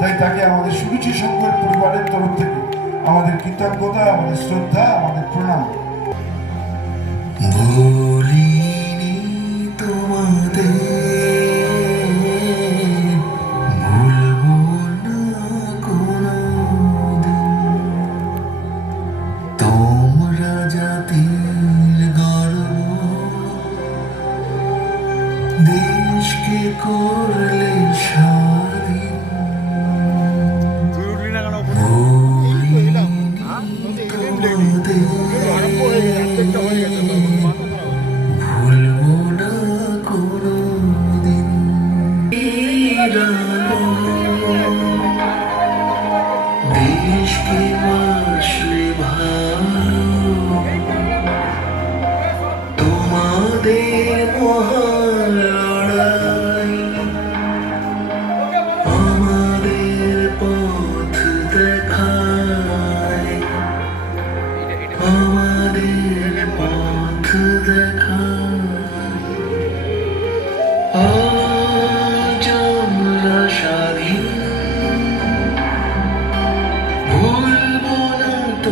তাই তাকে আমাদের সুরুচি শঙ্কর পরিবারের তরফ থেকে আমাদের কৃতজ্ঞতা, আমাদের শ্রদ্ধা, আমাদের প্রণাম। দেশকে করলে ভুলবো দেশকে বাসলে ভালো তোমাদের মহান লড়াই আমাদের পথ দেখায় আমাদের পথ দেখায়।